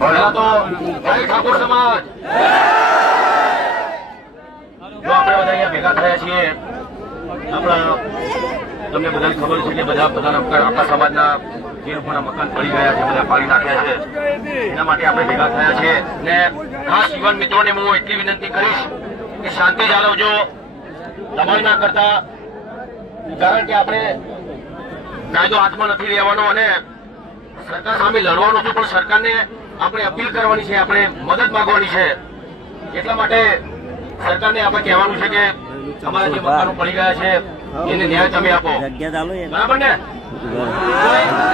પહેલા તો જય ઠાકોર સમાજ. જો આપણે બધા અહીંયા ભેગા થયા છીએ, આપણા તમને બધાને ખબર છે કે બધાના આપણા સમાજના જે લોકોના મકાન પડી ગયા છે, બધા પાડી નાખ્યા છે, એના માટે આપણે ભેગા થયા છે. ને ખાસ યુવાન મિત્રોને હું એટલી વિનંતી કરીશ કે શાંતિ જાળવજો, દબાણ ના કરતા, કારણ કે આપણે કાયદો હાથમાં નથી લેવાનો અને સરકાર સામે લડવાનું છે, પણ સરકારને આપણે અપીલ કરવાની છે, આપણે મદદ માંગવાની છે. એટલા માટે સરકારને આપણે કહેવાનું છે કે અમારા જે મકાનો પડી ગયા છે એને ન્યાય તમે આપો, બરાબર ને?